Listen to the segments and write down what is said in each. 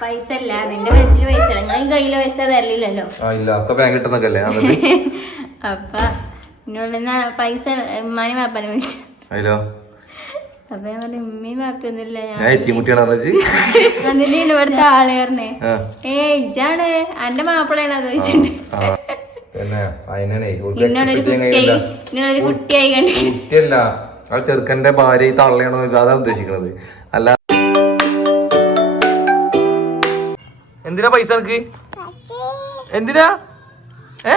പൈസ അല്ല നിന്റെ വെച്ചിൽ പൈസ അല്ല ഞാൻ കയ്യിലെ പൈസ തരലില്ലല്ലോ. അപ്പൊ എന്നോട് പൈസ ഉമ്മാനും വാപ്പാനും വിളിച്ചു. അപ്പൊ ഞാൻ പറഞ്ഞു ഉമ്മയും വാപ്പൊന്നുമില്ല ഞാൻ എന്നിട്ട് ഇവിടുത്തെ ആൾ പറഞ്ഞേ ഏ ഇജാണ് എന്റെ മാപ്പിളയാണ് അത് ചോദിച്ചിട്ടുണ്ട് ആ കുട്ടിയല്ല ചെറുക്കന്റെ ഭാര്യ തള്ളയാണോ അതാണ് ഉദ്ദേശിക്കുന്നത് അല്ല എന്തിനാ പൈസ എനിക്ക് എന്തിനാ? ഏ?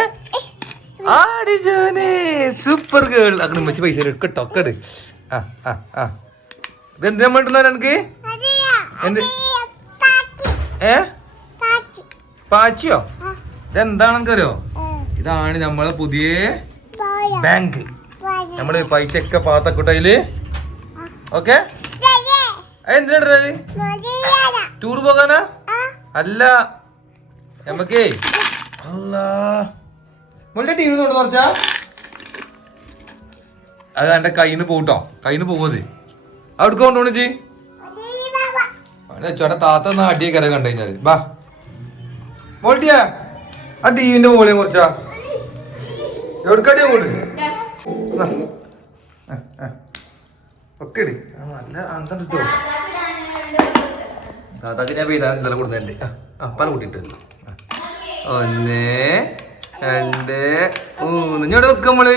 ആടി ജോനെ സൂപ്പർ ഗേൾ അങ്ങനെ വെച്ച് പൈസ എടുക്കട്ടോ ആ ആ ആ. ഇതെന്തിനാ വേണ്ടുന്ന എനിക്ക് എന്ത്? ഏ? പാച്ചിയോ? ഇതെന്താണെന്നറിയോ ഇതാണ് നമ്മളെ പുതിയ ബാങ്ക് നമ്മൾ പൈസ ഒക്കെ പാത്തക്കുട്ടയിൽ ഓക്കെ? എന്തിനാ ടൂർ പോകാനാ? അല്ല നമ്മക്കേ അല്ല മുള്ള ടി വി തൊട്ട് തുറച്ചാ അത് എന്റെ കയ്യിന്ന് പോട്ടോ കയ്യിന്ന് പോവത് അവിടെ കൊണ്ടുപോണ ജി ചേട്ടാ താത്ത എന്നാ അടിയെ കര കണ്ടു കഴിഞ്ഞാൽ. ബാ. മോൾട്ടിയാ ആ ടീവിന്റെ മുകളിൽ കുറച്ചാ. എവിടക്കടിയാ കൊണ്ട് ഒക്കെ ഇടി. നല്ല അന്തോ താത്താക്ക് ഞാൻ പെയ്താ ഇന്നലെ കൊടുത്തേ പല കൂട്ടിട്ട് ഒന്ന് രണ്ട് മൂന്ന്. ഇനി എവിടെ വെക്കാം നമ്മൾ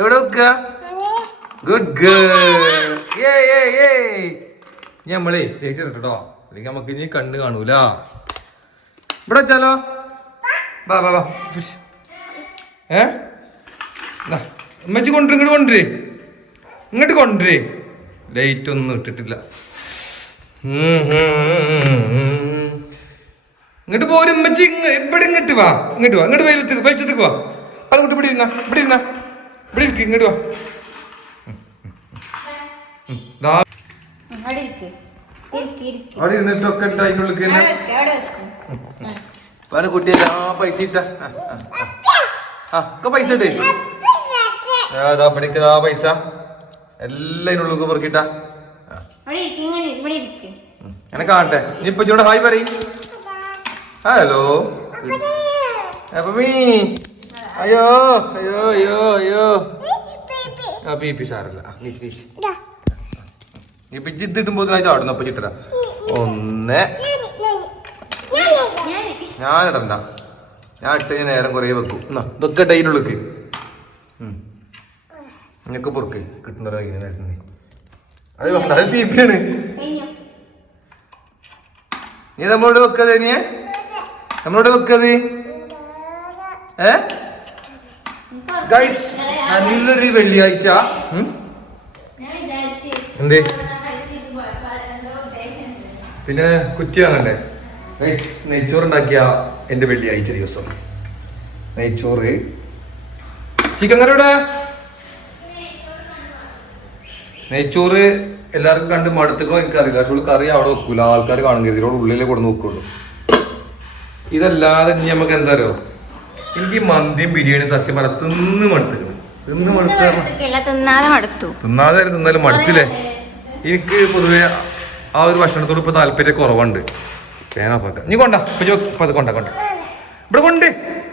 എവിടെ വെക്ക? ഗുഡ് ഗേൾ ഇനി നമ്മളേ ലേറ്റ് കേട്ടോ അല്ലെങ്കിൽ നമുക്ക് ഇനി കണ്ണ് കാണൂല. ഇവിടെ വെച്ചാലോ? വാ വാ വാ. ഏ? ഉമ്മച്ചി കൊണ്ടുവരും ഇങ്ങോട്ട് കൊണ്ടുവരേ. ഇങ്ങോട്ട് കൊണ്ടുവരേ. ലൈറ്റ് ഒന്നും ഇട്ടിട്ടില്ല. ഇങ്ങോട്ട് പോരും ഉമ്മച്ചി ഇങ്ങ- ഇവിടെ ഇങ്ങോട്ട് വാ. ഇങ്ങോട്ട് വാ. ഇങ്ങോട്ട് വെയിലത്ത് വെളിച്ചത്തേക്ക് വാ. അത് കൂട്ടി ഇവിടെ ഇരുന്ന ഇവിടെ ഇരുന്ന. ഇവിടെ ഇരിക്കും ഇങ്ങോട്ട് വാ. അവിടെ ഇരുന്നിട്ടൊക്കെ ഉണ്ട് അതിന്റെ ഉള്ളിൽ തന്നെ. അവിടെ വെക്ക് അവിടെ വെക്ക്. വേറെ കുട്ടിയല്ല ആ പൈസ ഇട്ട. ആ, ഒക്കെ പൈസ ഇട്ടേ. അതാ പഠിക്കതാ പൈസ. എല്ലാം ഇതിനുള്ളിൽ പെറുക്കിട്ടാ ഇവിടെ ഇരിക്ക്. എന്നെ കാണട്ടെ നീ ഇപ്പൊ ചൂടെ ഹായ് പറയും. ഹലോ. അപ്പൊ മീ. അയ്യോ അയ്യോ അയ്യോ അയ്യോ. ആ പി പി സാറല്ല. നീച്ച് നീച്ച് ഇപ്പൊ ചാടുന്നു അപ്പൊ ചിട്ടര ഒന്ന്. ഞാൻ ഞാൻ ഇട്ട് ഞാൻ നേരം കുറേ വെക്കും. എന്നാ ഇതൊക്കെ ഡൈനുള്ളിക്ക് നിനക്ക് പൊറുക്ക്. കിട്ടുന്ന അത് വേണ്ട അത് പി പി ആണ്. നീ നമ്മളോട് വെക്കത് നീ നമ്മളോട് വെക്കത്? ഏ? ഗൈസ് നല്ലൊരു വെള്ളിയാഴ്ച. എന്ത്? പിന്നെ കുറ്റി വാങ്ങണ്ടേ? ഗൈസ് നെയ്ച്ചോറ് ഉണ്ടാക്കിയ എന്റെ വെള്ളിയാഴ്ച ദിവസം. നെയ്ച്ചോറ്. ചിക്കൻ കറി ഇവിടെ നെയ്ച്ചോറ് എല്ലാവർക്കും കണ്ട് മടുത്തുക്കണോ എനിക്കറിയില്ല. പക്ഷെ ഇവിടെ കറി അവിടെ വെക്കൂല. ആൾക്കാർ കാണും കരുതി ഇവിടെ ഉള്ളിലേ കൊടുന്ന് വെക്കുള്ളൂ. ഇതല്ലാതെ ഇനി നമുക്ക് എന്താ അറിയോ? എനിക്ക് മന്തിയും ബിരിയാണിയും സത്യം പറ തിന്ന് മടുത്തുക്കണം തിന്ന് മടുത്ത മടുത്തില്ല തിന്നാതെ തിന്നാലും മടുത്തില്ലേ? എനിക്ക് പൊതുവെ ആ ഒരു ഭക്ഷണത്തോട് ഇപ്പൊ താല്പര്യം കുറവുണ്ട്. പേനാപ്പാക്ക നീ കൊണ്ട. ഇപ്പൊ കൊണ്ട കൊണ്ട. ഇവിടെ കൊണ്ട്.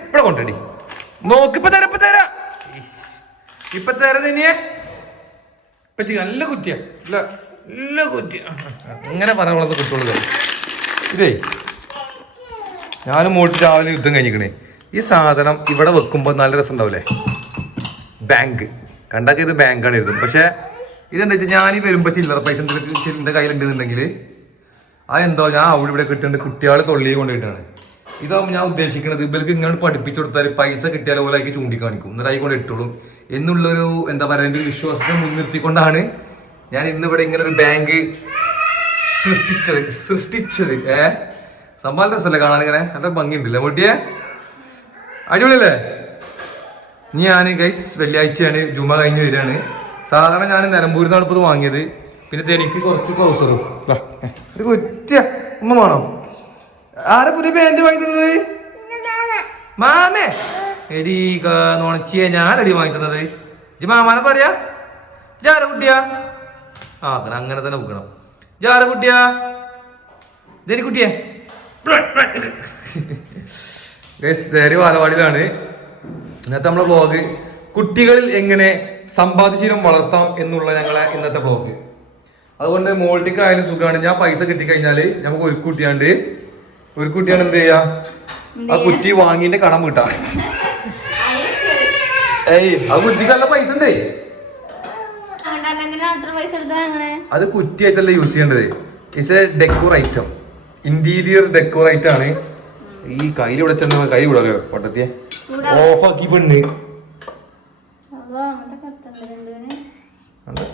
ഇവിടെ കൊണ്ടടി നോക്ക് ഇപ്പൊ തരാ ഇപ്പൊ തരാ. ഇപ്പൊ തരാ തന്നെയേ ചെയ്യ നല്ല കുറ്റിയ. നല്ല കുറ്റിയ. അങ്ങനെ പറയാനുള്ളത് കിട്ടുള്ളൂ ഇതേ. ഞാനും മോട്ട് രാവിലെ യുദ്ധം കഴിഞ്ഞിക്കണേ. ഈ സാധനം ഇവിടെ വെക്കുമ്പോൾ നല്ല രസം ഉണ്ടാവില്ലേ ബാങ്ക്. കണ്ടാക്കി ഇത് ബാങ്കാണ് എഴുതും. പക്ഷേ ഇതെന്താ വെച്ചാൽ ഞാൻ ഈ വരുമ്പോൾ ചില്ലറ പൈസ എന്റെ കയ്യിലുണ്ടെന്നുണ്ടെങ്കിൽ അതെന്തോ ഞാൻ അവിടെ ഇവിടെ കിട്ടുന്നുണ്ട് കുട്ടികളെ തൊള്ളിയെ കൊണ്ടുപോയിട്ടാണ്. ഇതാവുമ്പോൾ ഞാൻ ഉദ്ദേശിക്കുന്നത് ഇവർക്ക് ഇങ്ങനെ പഠിപ്പിച്ചു കൊടുത്താൽ പൈസ കിട്ടിയാൽ പോലെ ആക്കി ചൂണ്ടിക്കാണിക്കും. എന്നിട്ട് ആയിക്കൊണ്ട് ഇട്ടോളും. എന്നുള്ളൊരു എന്താ പറയുക എന്റെ വിശ്വാസത്തെ മുൻനിർത്തിക്കൊണ്ടാണ് ഞാൻ ഇന്നിവിടെ ഇങ്ങനെ ഒരു ബാങ്ക് സൃഷ്ടിച്ചത്. സൃഷ്ടിച്ചത്. ഏ? സമ്മാന രസമല്ലേ കാണാൻ ഇങ്ങനെ? നല്ല ഭംഗിയുണ്ടല്ലേ? മുട്ടിയെ? അടിപൊളിയല്ലേ? ഇനി ഞാൻ ഗൈസ് വെള്ളിയാഴ്ചയാണ്. ജുമ കഴിഞ്ഞ് വരികയാണ്. സാധാരണ ഞാൻ നിലമ്പൂരിൽ നിന്നാണ് ഇപ്പോൾ വാങ്ങിയത്. പിന്നെ എനിക്ക് കുറച്ച് ട്രൗസറും ഇത് കുറ്റ ഉമ്മ വേണോ. ആരെ പുതിയ പാന്റ് വാങ്ങി തന്നത് മാമേ! എടി നോണച്ചിയെ ഞാനടി വാങ്ങി തന്നത് ജി മാമാനെ പറയാ? ജാര കുട്ടിയാ? ആ അങ്ങനെ അങ്ങനെ തന്നെ വെക്കണം. ജാര കുട്ടിയാ? ഇതേരി കുട്ടിയെ? നേരെ വാലവാടിയിലാണ് ഇന്നത്തെ നമ്മളെ ബ്ലോഗ് കുട്ടികളിൽ എങ്ങനെ സമ്പാദ്യശീലം വളർത്താം എന്നുള്ള ഞങ്ങളെ ഇന്നത്തെ ബ്ലോഗ് അതുകൊണ്ട് മോൾട്ടിക്ക് ആയാലും സുഖമാണ് ഞാൻ പൈസ കിട്ടിക്കഴിഞ്ഞാൽ നമുക്ക് ഒരു കുട്ടിയാണ്ട് ഒരു കുട്ടിയാണ് എന്ത് ചെയ്യാ? ആ കുട്ടി വാങ്ങിന്റെ കടം വീട്ടാ. ഏയ് ആ കുട്ടിക്ക് നല്ല പൈസ ഉണ്ടേ. അത് കുറ്റിയായിട്ടല്ല യൂസ് ചെയ്യേണ്ടത്. It's a decor item interior decor item ആണ്. ഈ കയ്യിൽ ഇവിടെ ചെന്ന കൈ വിടാലോ ഒട്ടത്തിയെ ഓഫാക്കി പെണ്ണ്. അത്.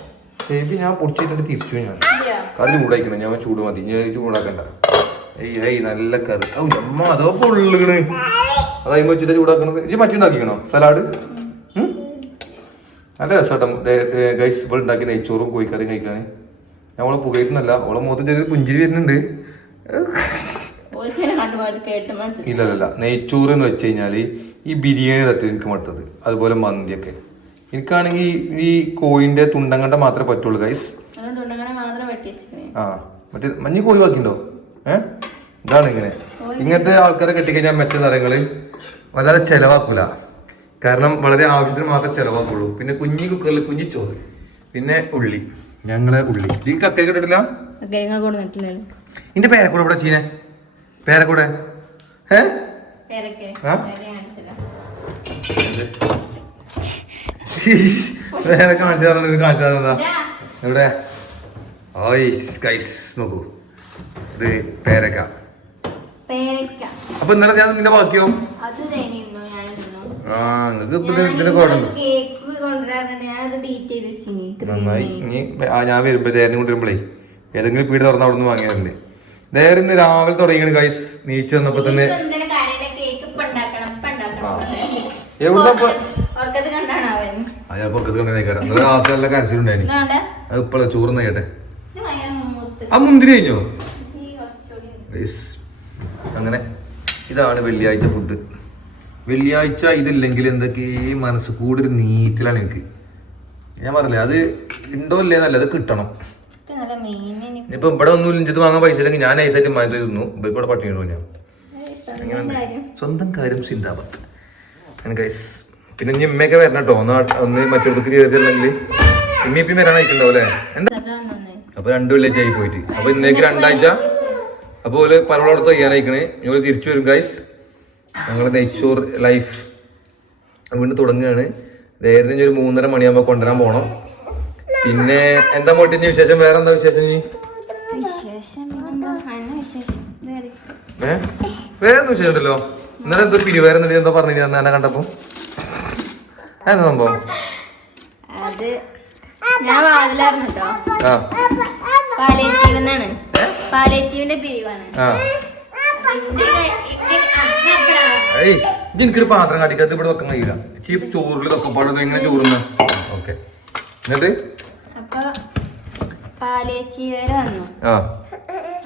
ചെവി ഞാൻ പൊടിച്ചിട്ടിട്ട് തിരിച്ചു ഞാൻ. കറി ചൂടായിക്കണം ഞാൻ ചൂട് മതി. ഞാൻ ചൂടാക്കണ്ട. ഏയ് ഏയ് നല്ല കറി. ഔ അമ്മ അതോ പൊള്ളുകണ് അതായി വെച്ചിട്ട് ചൂടാക്കണത്. ഇജ്ജ് മറ്റേ ഉണ്ടാക്കിക്കണോ? സലാഡ്? നല്ല രസമാട്ടോ. ഗൈസ് ഇവിടെ ഉണ്ടാക്കി നെയ്ച്ചോറും കോഴിക്കറിയും കഴിക്കാൻ അവളെ പുകയിട്ടുന്നല്ല അവളെ മുഖത്ത് ചെറിയൊരു പുഞ്ചിരി വരുന്നുണ്ട്. മനസ്സിലായി ഇല്ലല്ല നെയ്ച്ചോറ് എന്ന് വെച്ച് കഴിഞ്ഞാൽ ഈ ബിരിയാണി തട്ടി എനിക്ക് മടുത്തത്. അതുപോലെ മന്തിയൊക്കെ. എനിക്കാണെങ്കിൽ ഈ കോയിന്റെ തുണ്ടങ്ങണ്ട മാത്രമേ പറ്റുള്ളൂ ഗൈസ് ആ മറ്റേ മഞ്ഞ് കോഴി ബാക്കിയുണ്ടോ? ഏ? ഇതാണ് ഇങ്ങനെ. ഇങ്ങനത്തെ ആൾക്കാരെ കെട്ടിക്കഴിഞ്ഞാൽ മെച്ച നിറങ്ങൾ വല്ലാതെ ചെലവാക്കൂല. കാരണം വളരെ ആവശ്യത്തിന് മാത്രമേ ചിലവാക്കുള്ളൂ. പിന്നെ കുഞ്ഞി കുക്കറിൽ കുഞ്ഞി ചോറ് പിന്നെ ഉള്ളി. ഞങ്ങളെ ഉള്ളി. ഈ കക്കരി കിട്ടില്ല ഇന്റെ പേരക്കൂടെ ഇവിടെ ചീനെ? പേരക്കൂടെ? ഏ വേറെ കാണിച്ചു തരണം കാണിച്ചു തന്നതാ എവിടെ? ഓയ് ഗൈസ് നോക്കൂ. ഇത് പേരക്ക. അപ്പൊ ഇന്നലെ ഞാൻ നിന്റെ ബാക്കിയോ? ആ നിങ്ങക്ക് ഇപ്പൊ ഇത് ഇതിന് കുഴപ്പമുണ്ടോ കേക്ക് കൊണ്ടുവരാറുണ്ട്. ഞാനത് ബീറ്റ് ചെയ്ത് വെച്ചിനി. നന്നായി. ഇനി ആ ഞാൻ വരുമ്പോ ദേരനും കൊണ്ടുവരുമ്പോഴേ ഏതെങ്കിലും പീട് തുറന്ന് അവിടെ നിന്ന് വാങ്ങിയതല്ലേ ദേരം ഇന്ന് രാവിലെ തുടങ്ങിയാണ് ഗൈസ് നീച്ച് വന്നപ്പോ തന്നെ. എന്തിനും കാര്യമില്ല. കേക്ക് ഇപ്പൊ ഉണ്ടാക്കണം ഇപ്പൊ ഉണ്ടാക്കണം. എവിടെ ഇപ്പൊ? ഓർക്കത് കണ്ടാണ് അവൻ? അയാൾ പൊക്കത്ത് കൊണ്ടുവന്നേക്കാരം ഇന്നലെ രാത്രി നല്ല കരച്ചിലുണ്ടായിരുന്നു ഇതാണ്ട് അത് ഇപ്പോഴാ ചോറുന്ന കേട്ടെ ഇത് ഭയങ്കര മൂത്ത്. ആ മുന്തിരി കഴിഞ്ഞോ? ഈ കുറച്ചുകൂടി ഉണ്ട്. ഗൈസ് അങ്ങനെ ഇതാണ് വെള്ളിയാഴ്ച ഫുഡ് വെള്ളിയാഴ്ച ഇതില്ലെങ്കിൽ എന്തൊക്കെ ഈ മനസ്സ് കൂടുതൽ നീറ്റിലാണ് എനിക്ക്. ഞാൻ പറഞ്ഞില്ലേ അത് ഉണ്ടോ ഇല്ലേന്നല്ല അത് കിട്ടണം. ഇപ്പൊ ഇവിടെ ഒന്നും ഇത് വാങ്ങാൻ പൈസ ഇല്ലെങ്കിൽ ഞാൻ ഐസായിട്ട് മാറ്റി തിന്നു ഇപ്പൊ ഇവിടെ പട്ടിണി ഇടും ഞാൻ. സ്വന്തം കാര്യം. സിന്താപത്ത് ഗൈസ് പിന്നെ ഇനി ഇമ്മയൊക്കെ വരണം കേട്ടോ. ഒന്ന് ഒന്ന് മറ്റൊരുത്തക്ക് ചേർച്ചില്ലെങ്കിൽ ഇമ്മ ഇപ്പം വരാൻ അയക്കുണ്ടാവും അല്ലേ? എന്താ? അപ്പൊ രണ്ടു വെള്ളിയാഴ്ച ആയി പോയിട്ട്. അപ്പൊ ഇന്നേക്ക് രണ്ടാഴ്ച. അപ്പൊ ഓൽ പലവളത്ത് ചെയ്യാനായിക്കണേ ഞങ്ങൾ തിരിച്ചു വരും ഗൈസ് ഞങ്ങൾ നെയ്ച്ചോർ ലൈഫ് വീണ്ടും തുടങ്ങുകയാണ്. നേരത്തെ ഒരു മൂന്നര മണിയാകുമ്പോൾ കൊണ്ടുവരാൻ പോകണം പിന്നെ എന്താ മോട്ടിന്റെ വിശേഷം? വേറെ എന്താ വിശേഷം ഇനി. ഏ വേറെ ഒന്നും വിശേഷം? ഉണ്ടല്ലോ ഇന്നലെ എന്തോ പിരിവേറെ എന്താ പറഞ്ഞു എന്നെ കണ്ടപ്പോ. എന്താ സംഭവം? ഞാൻ വാതിലായിരുന്നു കേട്ടോ പിരിവാണ് ആ അതിന്റെ ഇന്റെ അച്ഛനാ. ഏയ് ഇത് എനിക്കൊരു പാത്രം കാട്ടിക്കത്ത് ഇവിടെ വെക്കാൻ കഴിയില്ല. ചീ ചോറിൽ എങ്ങനെ ചോറുന്ന? ഓക്കെ. എന്നിട്ട്? ആ.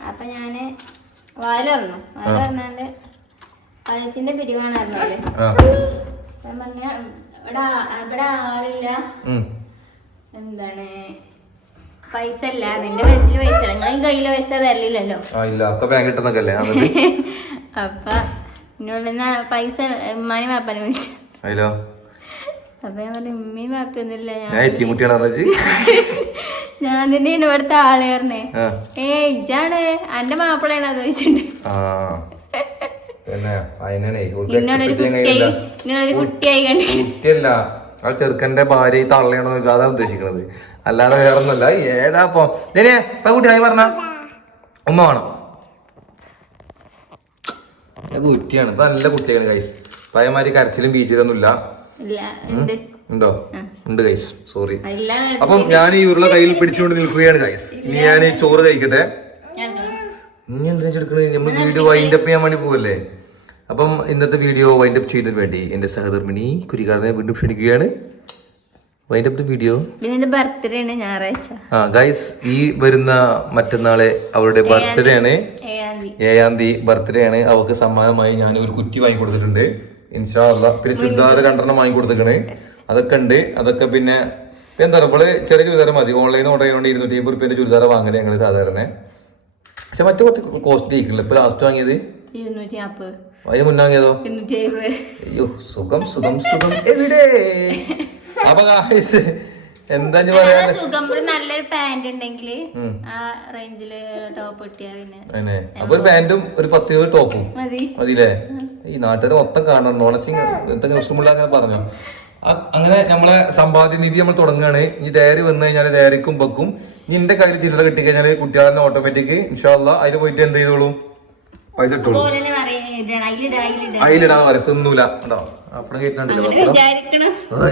അപ്പൊ ഞാൻ വാൽ പറഞ്ഞു പാലച്ചിന്റെ ആ. ഞാൻ പറഞ്ഞ ഇവിടെ ഇവിടെ ആളില്ല. എന്താണ്? പൈസ ഇല്ല നിന്റെ വെച്ചിൽ പൈസ ഇല്ല. ഞാൻ കയ്യിലെ പൈസ തരില്ലല്ലോ അപ്പൊ എന്നോട് പൈസ ഉമ്മാനെ വാപ്പാനെ വിളിച്ചു. അതിലോ അപ്പൊ ഞാൻ പറഞ്ഞു ഉമ്മയും വാപ്പൊന്നുമില്ല ഞാൻ ഞാൻ എത്തിയും ഞാൻ തന്നെയാണ് ഇവിടുത്തെ ആൾ പറഞ്ഞേ. ഏ ഇജാണ് എന്റെ മാപ്പിളയാണ് അത് ചോദിച്ചിട്ടുണ്ട് കുട്ടിയായി കണ്ടു. കുട്ടിയല്ല ആ ചെറുക്കന്റെ ഭാര്യ തള്ളയാണോ അതാ ഉദ്ദേശിക്കണത്. അല്ലാതെ വേറെ ഒന്നല്ല ഏതാ ഇപ്പൊ? ജനിയെ ഇപ്പൊ ആയി പറഞ്ഞ. ഉമ്മ വേണം. കുറ്റിയാണ് ഇപ്പൊ നല്ല കുട്ടിയാണ് കൈസ് പഴയമാതിരി കരച്ചിലും ബീച്ചിലൊന്നും ഇല്ല ഇല്ല ഉണ്ട്. ഉണ്ടോ? കൈസ് സോറി അപ്പം ഞാൻ ഈ ഉരുള കയ്യിൽ പിടിച്ചുകൊണ്ട് നിൽക്കുകയാണ് കൈസ് ഇനി ഞാൻ ഈ ചോറ് കഴിക്കട്ടെ? ഇനി എന്തിനാ ചെടുക്കണത് നമ്മൾ വീഡിയോ വൈൻഡ് അപ്പ് ചെയ്യാൻ വേണ്ടി പോവല്ലേ? അപ്പം ഇന്നത്തെ വീഡിയോ വൈൻഡ് അപ്പ് ചെയ്യുന്നതിന് വേണ്ടി എന്റെ സഹധർമ്മിണി കുരികാരനെ വീണ്ടും ക്ഷണിക്കുകയാണ്. Wind up the video birthday ആണ് ഞായറാഴ്ച. ആ ഗൈസ് ഈ വരുന്ന മറ്റന്നാളെ അവളുടെ ബർത്ത്ഡേ ആണ്. ഏഴാം തീയതി. ബർത്ത്ഡേ ആണ്. അവൾക്ക് സമ്മാനമായി ഞാൻ ഒരു കുറ്റി വാങ്ങി കൊടുത്തിട്ടുണ്ട്. ഇൻഷാ അള്ളാ. പിന്നെ ചുരിദാർ രണ്ടെണ്ണം വാങ്ങി കൊടുത്തേക്കണേ അതൊക്കെ ഉണ്ട്. അതൊക്കെ പിന്നെ എന്താ പറയുക ചെറിയ ചുരിദാർ മതി. ഓൺലൈൻ ഓർഡർ ചെയ്യുകൊണ്ട് ഇരുന്നൂറ്റി അമ്പത് റുപ്യന്റെ ചുരിദാർ വാങ്ങൽ ഞങ്ങൾ സാധാരണ. പക്ഷെ മറ്റു കുറച്ച് കോസ്റ്റ്ലി ആയിരിക്കില്ല? ഇപ്പൊ ലാസ്റ്റ് വാങ്ങിയത്? ഇരുന്നൂറ്റി നാൽപ്പത് അതിന് മുന്നേ വാങ്ങിയതോ? ഇരുന്നൂറ്റി അമ്പത് അയ്യോ സുഖം സുഖം സുഖം. എവിടെ? അപ്പൊ ഗായ്സ് എന്താ പറയാ സുഖം. ഒരു നല്ലൊരു പാന്റ് ഉണ്ടെങ്കിൽ ആ റേഞ്ചിൽ ടോപ്പ് ഇട്ടിയാ പിന്നെ അപ്പൊ ഒരു പാന്റും ഒരു പത്ത് ഇരുപത് ടോപ്പും മതി. മതിയില്ലേ? ഈ നാട്ടുകാർ മൊത്തം കാണണം. നോണച്ചിങ് എന്തെങ്കിലും ഇഷ്ടമുള്ള അങ്ങനെ പറഞ്ഞു? അങ്ങനെ നമ്മളെ സമ്പാദ്യ നിധി നമ്മൾ തുടങ്ങുകയാണ് ഈ ഡയറി വന്നു കഴിഞ്ഞാൽ ഡയറിക്കും ബക്കും ഇനി എന്റെ കയ്യിൽ ചില്ലറ കിട്ടിക്കഴിഞ്ഞാൽ കുട്ടികളെ ഓട്ടോമാറ്റിക് ഇൻഷാല്ല അതിൽ പോയിട്ട് എന്ത് ചെയ്തോളൂ? പൈസ ഇട്ടോളൂ. തന്നെ പറയാ തിന്നൂല. ഉണ്ടോ? അപ്പടം കേട്ടിട്ടുണ്ടല്ലോ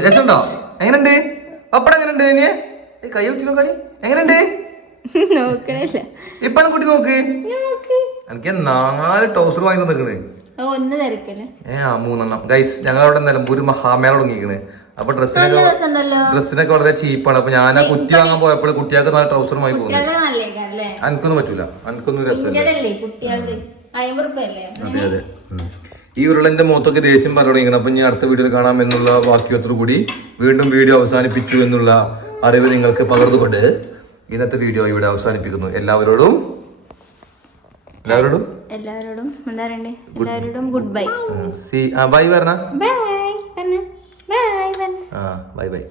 രസമുണ്ടോ? എങ്ങനെയുണ്ട്? പപ്പടം എങ്ങനെയുണ്ട് ഇനി? ഈ കൈ വെച്ച് നോക്കാണി എങ്ങനെയുണ്ട്? നോക്കണില്ല. ഇപ്പൊ കുട്ടി നോക്ക്. നോക്ക്. എനിക്ക് നാല് ടൗസർ വാങ്ങി തന്നിക്കണ് ഓ, ഒന്ന് തിരക്കൽ. ഏ ആ മൂന്നെണ്ണം. ഗൈസ് ഞങ്ങൾ അവിടെ നിലമ്പൂര് മഹാമേള തുടങ്ങിയിരിക്കണ്. അപ്പൊ ഡ്രസ്സിനൊക്കെ ഡ്രസ്സിനൊക്കെ വളരെ ചീപ്പാണ് അപ്പൊ ഞാൻ ആ കുട്ടി വാങ്ങാൻ പോയപ്പോൾ കുട്ടികൾക്ക് നാല് ട്രൗസർ വാങ്ങി പോകുന്നു എനിക്കൊന്നും പറ്റൂല. എനിക്കൊന്നും രസമല്ല. അതെ അതെ. ഈ ഉരുളന്റെ മുഖത്തൊക്കെ ദേഷ്യം പറഞ്ഞു തുടങ്ങിയാണ് അപ്പൊ ഇനി അടുത്ത വീഡിയോയിൽ കാണാം എന്നുള്ള വാക്യത്തോടു കൂടി വീണ്ടും വീഡിയോ അവസാനിപ്പിച്ചു എന്നുള്ള അറിവ് നിങ്ങൾക്ക് പകർന്നുകൊണ്ട് ഇന്നത്തെ വീഡിയോ ഇവിടെ അവസാനിപ്പിക്കുന്നു. എല്ലാവരോടും എല്ലാവരോടും എല്ലാവരോടും എന്താ പറയണ്ടേ? എല്ലാവരോടും ഗുഡ് ബൈ സി ബൈ പറഞ്ഞ ബൈ ബൈ ആ ബൈ ബൈ